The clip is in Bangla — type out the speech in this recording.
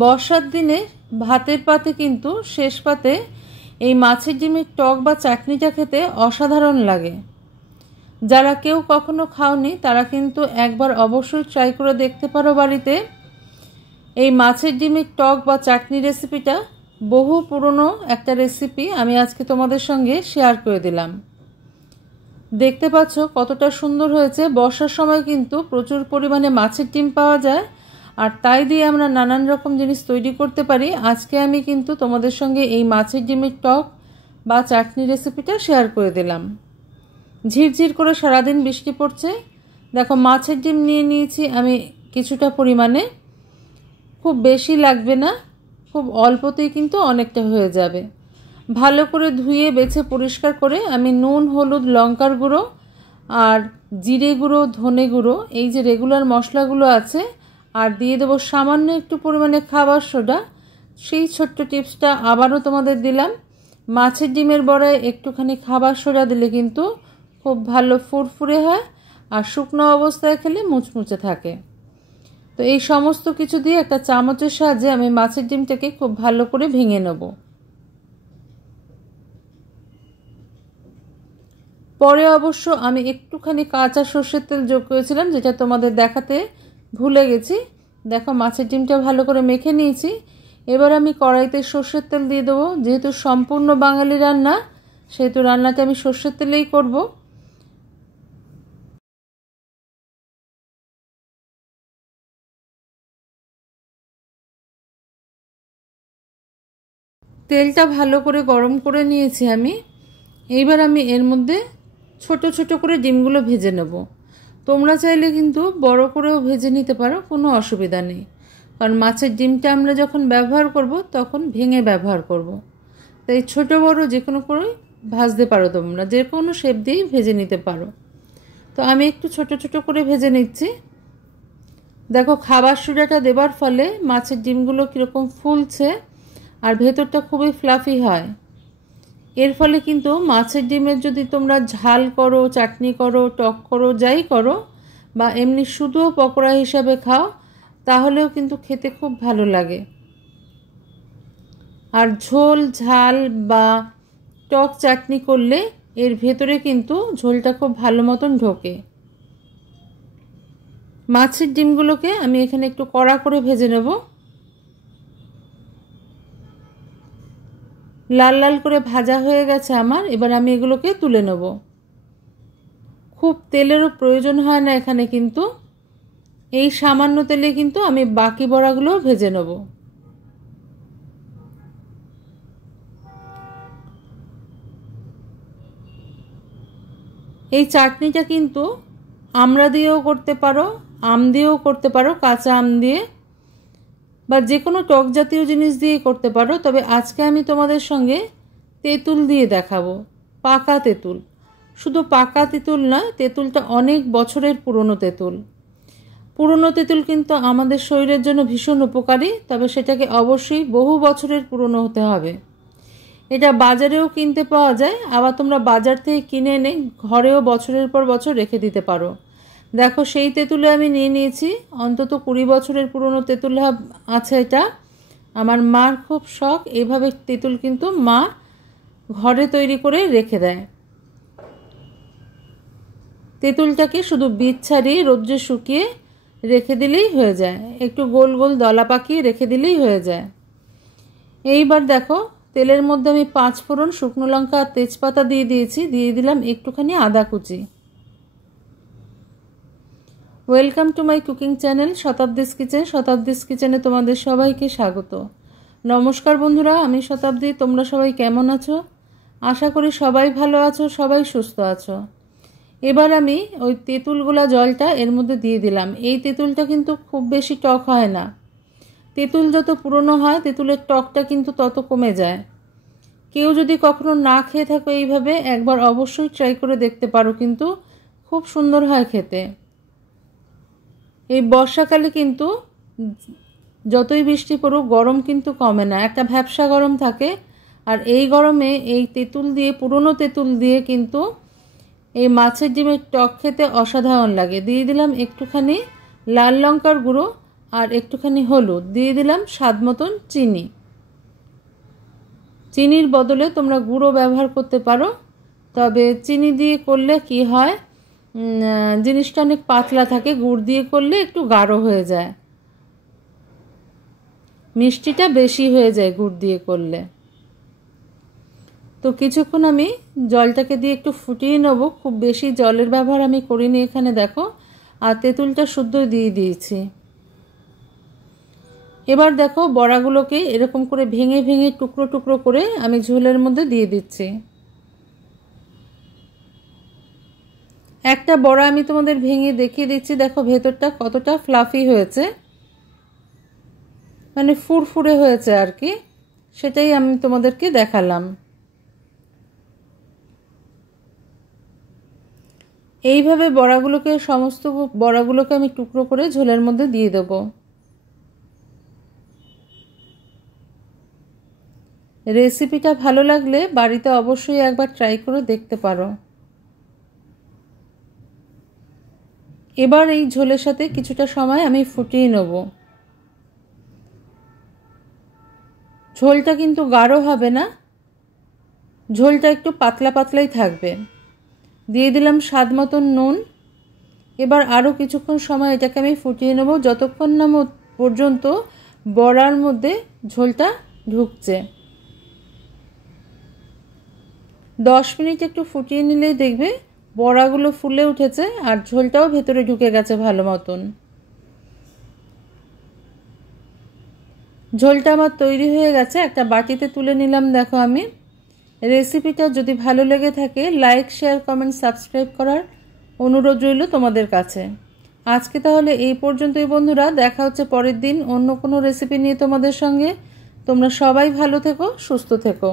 বর্ষার দিনে ভাতের পাতে কিন্তু শেষ পাতে এই মাছের ডিমের টক বা চাটনিটা খেতে অসাধারণ লাগে। যারা কেউ কখনো খাওনি তারা কিন্তু একবার অবশ্যই ট্রাই করে দেখতে পারো বাড়িতে। এই মাছের ডিমের টক বা চাটনি রেসিপিটা বহু পুরনো একটা রেসিপি আমি আজকে তোমাদের সঙ্গে শেয়ার করে দিলাম। দেখতে পাচ্ছ কতটা সুন্দর হয়েছে। বর্ষার সময় কিন্তু প্রচুর পরিমাণে মাছের ডিম পাওয়া যায়, আর তাই দিয়ে আমরা নানান রকম জিনিস তৈরি করতে পারি। আজকে আমি কিন্তু তোমাদের সঙ্গে এই মাছের ডিমের টক বা চাটনি রেসিপিটা শেয়ার করে দিলাম। ঝিরঝির করে সারাদিন বৃষ্টি পড়ছে। দেখো মাছের ডিম নিয়ে নিয়েছি আমি কিছুটা পরিমাণে, খুব বেশি লাগবে না, খুব অল্পতেই কিন্তু অনেকটা হয়ে যাবে। ভালো করে ধুয়ে বেছে পরিষ্কার করে আমি নুন, হলুদ, লঙ্কার গুঁড়ো আর জিরে গুঁড়ো, ধনে গুঁড়ো, এই যে রেগুলার মশলাগুলো আছে, আর দিয়ে দেবো সামান্য একটু পরিমাণে খাবার সোডা। সেই ছোট্ট টিপসটা আবারও তোমাদের দিলাম। মাছের ডিমের বড়ায় একটুখানি খাবার সোডা দিলে কিন্তু খুব ভালো ফুরফুরে হয়, আর শুকনো অবস্থায় খেলে মুচমুচে থাকে। তো এই সমস্ত কিছু দিয়ে একটা চামচের সাহায্যে আমি মাছের ডিমটাকে খুব ভালো করে ভেঙে নেব। পরে অবশ্য আমি একটুখানি কাঁচা সর্ষের তেল যোগ করেছিলাম, যেটা তোমাদের দেখাতে ভুলে গেছি। দেখো মাছের ডিমটা ভালো করে মেখে নিয়েছি। এবার আমি কড়াইতে সর্ষের তেল দিয়ে দেবো। যেহেতু সম্পূর্ণ বাঙালি রান্না, সেহেতু রান্নাটা আমি সর্ষের তেলেই করব। তেলটা ভালো করে গরম করে নিয়েছি আমি। এইবার আমি এর মধ্যে ছোট ছোট করে ডিমগুলো ভেজে নেব। তোমরা চাইলে কিন্তু বড় করেও ভেজে নিতে পারো, কোনো অসুবিধা নেই। কারণ মাছের ডিমটা আমরা যখন ব্যবহার করব তখন ভেঙে ব্যবহার করব, তাই ছোট বড় যে কোনো করেই ভাজতে পারো, তোমরা যে কোনো শেপ দিয়েই ভেজে নিতে পারো। তো আমি একটু ছোট ছোট করে ভেজে নিচ্ছি। দেখো খাবার সোডাটা দেবার ফলে মাছের ডিমগুলো কীরকম ফুলছে, আর ভেতরটা খুবই ফ্লাফি হয়। এর ফলে কিন্তু মাছের ডিমের যদি তোমরা ঝাল করো, চাটনি করো, টক করো, যাই করো, বা এমনি শুধুও পকোড়া হিসাবে খাও, তাহলেও কিন্তু খেতে খুব ভালো লাগে। আর ঝোল, ঝাল বা টক চাটনি করলে এর ভেতরে কিন্তু ঝোলটা খুব ভালো মতন ঢোকে। মাছের ডিমগুলোকে আমি এখানে একটু কড়া করে ভেজে নেব। লাল লাল করে ভাজা হয়ে গেছে আমার। এবার আমি এগুলোকে তুলে নেব। খুব তেলেরও প্রয়োজন হয় না এখানে, কিন্তু এই সামান্য তেলে কিন্তু আমি বাকি বড়াগুলো ভেজে নেব। এই চাটনিটা কিন্তু আমড়া দিয়েও করতে পারো, আম দিয়েও করতে পারো, কাঁচা আম দিয়ে, বা যে কোনো টক জাতীয় জিনিস দিয়েই করতে পারো। তবে আজকে আমি তোমাদের সঙ্গে তেঁতুল দিয়ে দেখাবো, পাকা তেঁতুল। শুধু পাকা তেঁতুল নয়, তেঁতুলটা অনেক বছরের পুরনো তেঁতুল। পুরনো তেঁতুল কিন্তু আমাদের শরীরের জন্য ভীষণ উপকারী, তবে সেটাকে অবশ্যই বহু বছরের পুরনো হতে হবে। এটা বাজারেও কিনতে পাওয়া যায়, আবার তোমরা বাজার থেকে কিনে এনে ঘরেও বছরের পর বছর রেখে দিতে পারো। দেখো সেই তেঁতুলে আমি নিয়ে নিয়েছি অন্তত 20 বছরের পুরনো তেঁতুল আছে এটা। আমার মার খুব শখ, এইভাবে তেঁতুল কিন্তু মা ঘরে তৈরি করে রেখে দেয়। তেঁতুলটাকে শুধু বীজ ছাড়িয়ে রোদ্রে শুকিয়ে রেখে দিলেই হয়ে যায়, একটু গোল গোল দলা পাকিয়ে রেখে দিলেই হয়ে যায়। এইবার দেখো তেলের মধ্যে আমি 5 ফোড়ন, শুকনো লঙ্কা আর তেজপাতা দিয়ে দিয়েছি। দিয়ে দিলাম একটুখানি আদা কুচি। Welcome to my cooking channel Shatabdi's kitchen. Shatabdi's কিচেনে তোমাদের সবাইকে স্বাগত। নমস্কার বন্ধুরা, আমি শতাব্দী। তোমরা সবাই কেমন আছো? আশা করি সবাই ভালো আছো, সবাই সুস্থ আছো। এবার আমি ওই তেঁতুলগুলা জলটা এর মধ্যে দিয়ে দিলাম। এই তেঁতুলটা কিন্তু খুব বেশি টক হয় না। তেঁতুল যত পুরনো হয় তেঁতুলের টকটা কিন্তু তত কমে যায়। কেউ যদি কখনো না খেয়ে থাকো এইভাবে, একবার অবশ্যই ট্রাই করে দেখতে পারো, কিন্তু খুব সুন্দর হয় খেতে। এই বর্ষাকালে কিন্তু যতই বৃষ্টি পড়ুক গরম কিন্তু কমে না, একটা ভ্যাপসা গরম থাকে। আর এই গরমে এই তেঁতুল দিয়ে, পুরনো তেঁতুল দিয়ে কিন্তু এই মাছের ডিমের টক খেতে অসাধারণ লাগে। দিয়ে দিলাম একটুখানি লাল লঙ্কার গুঁড়ো আর একটুখানি হলুদ, দিয়ে দিলাম স্বাদ মতন চিনি। চিনির বদলে তোমরা গুঁড়ো ব্যবহার করতে পারো, তবে চিনি দিয়ে করলে কি হয়, জিনিসটা অনেক পাতলা থাকে, গুড় দিয়ে করলে একটু গাঢ় হয়ে যায়, মিষ্টিটা বেশি হয়ে যায় গুড় দিয়ে করলে। তো কিছুক্ষণ আমি জলটাকে দিয়ে একটু ফুটিয়ে নেব। খুব বেশি জলের ব্যবহার আমি করিনি এখানে, দেখো। আর তেঁতুলটা শুদ্ধ দিয়ে দিয়েছি। এবার দেখো বড়াগুলোকে এরকম করে ভেঙে ভেঙে টুকরো টুকরো করে আমি ঝোলের মধ্যে দিয়ে দিচ্ছি। একটা বড়া আমি তোমাদের ভেঙে দেখিয়ে দিচ্ছি, দেখো ভেতরটা কতটা ফ্লাফি হয়েছে, মানে ফুরফুরে হয়েছে আর কি, সেটাই আমি তোমাদেরকে দেখালাম। এইভাবে বড়াগুলোকে, সমস্ত বড়াগুলোকে আমি টুকরো করে ঝোলের মধ্যে দিয়ে দেব। রেসিপিটা ভালো লাগলে বাড়িতে অবশ্যই একবার ট্রাই করে দেখতে পারো। এবার এই ঝোলের সাথে কিছুটা সময় আমি ফুটিয়ে নেব। ঝোলটা কিন্তু গাঢ় হবে না, ঝোলটা একটু পাতলা পাতলাই থাকবে। দিয়ে দিলাম স্বাদ মতন নুন। এবার আরও কিছুক্ষণ সময় এটাকে আমি ফুটিয়ে নেব, যতক্ষণ না পর্যন্ত বড়ার মধ্যে ঝোলটা ঢুকছে। 10 মিনিট একটু ফুটিয়ে নিলেই দেখবে বড়াগুলো ফুলে উঠেছে আর ঝোলটাও ভেতরে ঢুকে গেছে ভালো মতন। ঝোলটা আমার তৈরি হয়ে গেছে, একটা বাটিতে তুলে নিলাম। দেখো আমি রেসিপিটা যদি ভালো লেগে থাকে লাইক, শেয়ার, কমেন্ট, সাবস্ক্রাইব করার অনুরোধ রইল তোমাদের কাছে। আজকে তাহলে এই পর্যন্তই বন্ধুরা, দেখা হচ্ছে পরের দিন অন্য কোনো রেসিপি নিয়ে তোমাদের সঙ্গে। তোমরা সবাই ভালো থেকো, সুস্থ থেকো।